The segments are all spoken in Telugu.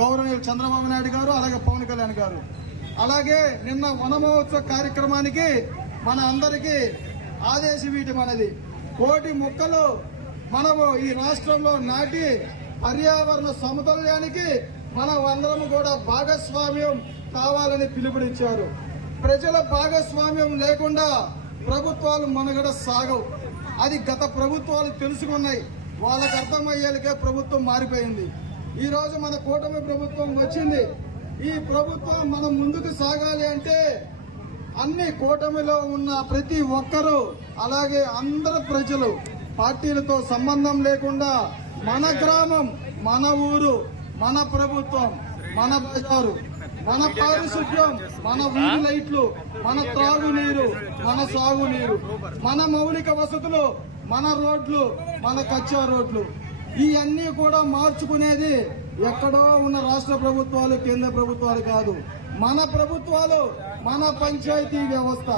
గౌరవనీయులు చంద్రబాబు నాయుడు గారు, అలాగే పవన్ కళ్యాణ్ గారు. అలాగే నిన్న వన మహోత్సవ కార్యక్రమానికి మన అందరికీ ఆదేశం ఇవ్వటం అనేది 1,00,00,000 మొక్కలు మనము ఈ రాష్ట్రంలో నాటి పర్యావరణ సమతుల్యానికి మనం అందరం కూడా భాగస్వామ్యం కావాలని పిలుపునిచ్చారు. ప్రజల భాగస్వామ్యం లేకుండా ప్రభుత్వాలు మనుగడ సాగవు. అది గత ప్రభుత్వాలు తెలుసుకున్నాయి. వాళ్ళకు అర్థమయ్యేలాగే ప్రభుత్వం మారిపోయింది. ఈ రోజు మన కూటమి ప్రభుత్వం వచ్చింది. ఈ ప్రభుత్వం మనం ముందుకు సాగాలి అంటే అన్ని కూటమిలో ఉన్న ప్రతి ఒక్కరూ, అలాగే అందరు ప్రజలు పార్టీలతో సంబంధం లేకుండా మన గ్రామం, మన ఊరు, మన ప్రభుత్వం, మన బజారు, మన పారిశుద్ధ్యం, మన వీధి లైట్లు, మన త్రాగునీరు, మన సాగునీరు, మన మౌలిక వసతులు, మన రోడ్లు, మన కచ్చా రోడ్లు, ఇవన్నీ కూడా మార్చుకునేది ఎక్కడో ఉన్న రాష్ట్ర ప్రభుత్వాలు, కేంద్ర ప్రభుత్వాలు కాదు, మన ప్రభుత్వాలు, మన పంచాయతీ వ్యవస్థ.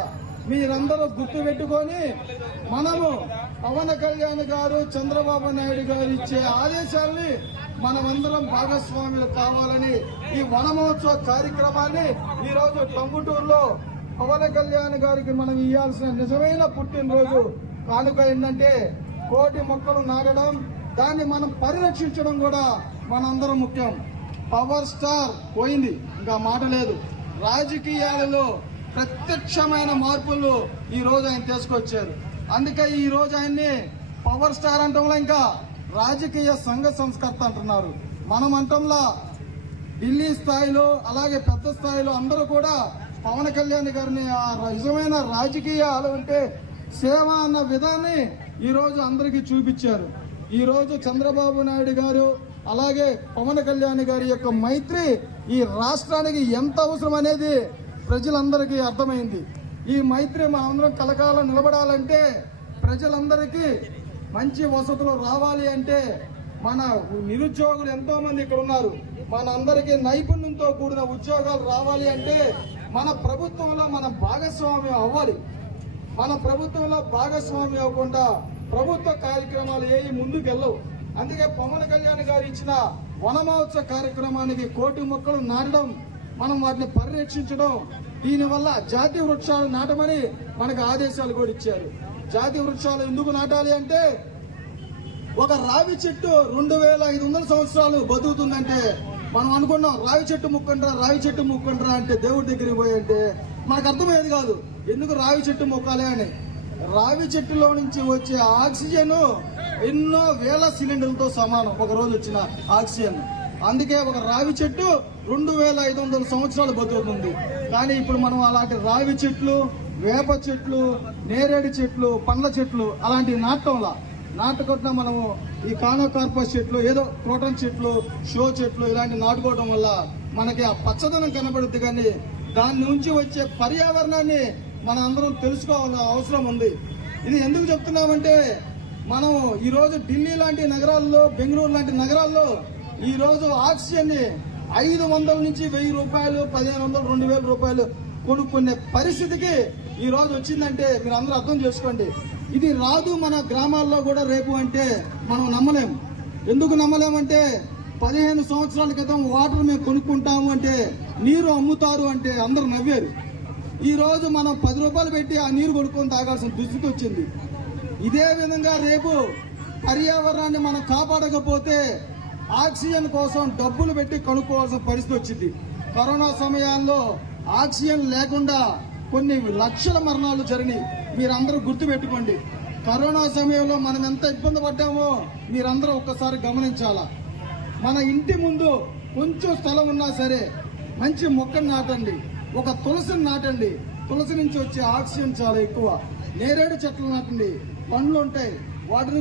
మీరందరూ గుర్తు పెట్టుకొని మనము పవన్ కళ్యాణ్ గారు, చంద్రబాబు నాయుడు గారు ఇచ్చే ఆదేశాలని మనమందరం భాగస్వాములు కావాలని ఈ వన మహోత్సవ కార్యక్రమాన్ని ఈరోజు టంగుటూరులో పవన్ కళ్యాణ్ గారికి మనం ఇవ్వాల్సిన నిజమైన పుట్టినరోజు కానుక ఏంటంటే 1,00,00,000 మొక్కలు నాటడం, దాన్ని మనం పరిరక్షించడం కూడా మనందరం ముఖ్యం. పవర్ స్టార్ పోయింది, ఇంకా మాట లేదు. రాజకీయాలలో ప్రత్యక్షమైన మార్పులు ఈ రోజు ఆయన తీసుకొచ్చారు. అందుకే ఈ రోజు ఆయన్ని పవర్ స్టార్ అంటంలో ఇంకా రాజకీయ సంఘ సంస్కర్త అంటున్నారు. మనం అంటంలా ఢిల్లీ స్థాయిలో, అలాగే పెద్ద స్థాయిలో అందరూ కూడా పవన్ కళ్యాణ్ గారిని ఆ నిజమైన రాజకీయాలు అంటే సేవ అన్న విధాన్ని ఈ రోజు అందరికీ చూపించారు. ఈ రోజు చంద్రబాబు నాయుడు గారు, అలాగే పవన్ కళ్యాణ్ గారి యొక్క మైత్రి ఈ రాష్ట్రానికి ఎంత అవసరం అనేది ప్రజలందరికీ అర్థమైంది. ఈ మైత్రి మనందరం కలకాలం నిలబడాలంటే, ప్రజలందరికీ మంచి వసతులు రావాలి అంటే, మన నిరుద్యోగులు ఎంతో మంది ఇక్కడ ఉన్నారు, మన అందరికీ నైపుణ్యంతో కూడిన ఉద్యోగాలు రావాలి అంటే మన ప్రభుత్వంలో మన భాగస్వామ్యం అవ్వాలి. మన ప్రభుత్వంలో భాగస్వామ్యం అవ్వకుండా ప్రభుత్వ కార్యక్రమాలు ఏవి ముందుకు వెళ్ళవు. అందుకే పవన్ కళ్యాణ్ గారు ఇచ్చిన వన మహోత్సవ కార్యక్రమానికి 1,00,00,000 మొక్కలు నాటడం, మనం వాటిని పరిరక్షించడం, దీనివల్ల జాతీయ వృక్షాలు నాటమని మనకు ఆదేశాలు కూడా ఇచ్చారు. జాతీయ వృక్షాలు ఎందుకు నాటాలి అంటే, ఒక రావి చెట్టు 2,500 సంవత్సరాలు బతుకుతుందంటే మనం అనుకున్నాం రావి చెట్టు ముక్కంటారా, రావి చెట్టు ముక్కంటారా అంటే దేవుడి దగ్గరికి పోయి అంటే మనకు అర్థమయ్యేది కాదు ఎందుకు రావి చెట్టు మొక్కాలి అని. రావి చెట్టులో నుంచి వచ్చే ఆక్సిజన్ ఎన్నో వేల సిలిండర్లతో సమానం ఒక రోజు వచ్చిన ఆక్సిజన్. అందుకే ఒక రావి చెట్టు 2,500 సంవత్సరాలు బతుకుతుంది. కానీ ఇప్పుడు మనం అలాంటి రావి చెట్లు, వేప చెట్లు, నేరేడు చెట్లు, పండ్ల చెట్లు అలాంటివి నాటకుండా మనము ఈ కానోకార్పస్ చెట్లు, ఏదో క్రోటన్ చెట్లు, షో చెట్లు ఇలాంటి నాటుకోవడం వల్ల మనకి ఆ పచ్చదనం కనబడుద్ది. కానీ దాని నుంచి వచ్చే పర్యావరణాన్ని మన అందరం తెలుసుకోవాల్సిన అవసరం ఉంది. ఇది ఎందుకు చెప్తున్నామంటే, మనం ఈరోజు ఢిల్లీ లాంటి నగరాల్లో, బెంగళూరు లాంటి నగరాల్లో ఈరోజు ఆక్సిజన్ ని 500 నుంచి 1,000 రూపాయలు, 1,500, 2,000 రూపాయలు కొనుక్కునే పరిస్థితికి ఈ రోజు వచ్చిందంటే మీరు అందరూ అర్థం చేసుకోండి. ఇది రాదు మన గ్రామాల్లో కూడా రేపు అంటే మనం నమ్మలేము. ఎందుకు నమ్మలేమంటే, 15 సంవత్సరాల క్రితం వాటర్ మేము కొనుక్కుంటాము అంటే, నీరు అమ్ముతారు అంటే అందరు నవ్వారు. ఈ రోజు మనం 10 రూపాయలు పెట్టి ఆ నీరు కొనుక్కొని తాగాల్సిన దుస్థితి వచ్చింది. ఇదే విధంగా రేపు పర్యావరణాన్ని మనం కాపాడకపోతే ఆక్సిజన్ కోసం డబ్బులు పెట్టి కొనుక్కోవాల్సిన పరిస్థితి వచ్చింది. కరోనా సమయాల్లో ఆక్సిజన్ లేకుండా కొన్ని లక్షల మరణాలు జరిగినాయి. మీరందరూ గుర్తు పెట్టుకోండి. కరోనా సమయంలో మనం ఎంత ఇబ్బంది పడ్డామో మీరందరూ ఒక్కసారి గమనించాలా. మన ఇంటి ముందు కొంచెం స్థలం ఉన్నా సరే మంచి మొక్కను నాటండి, ఒక తులసిని నాటండి. తులసి నుంచి వచ్చే ఆక్సిజన్ చాలా ఎక్కువ. నేరేడు చెట్లు నాటండి, పండ్లు ఉంటాయి, వాటి నుంచి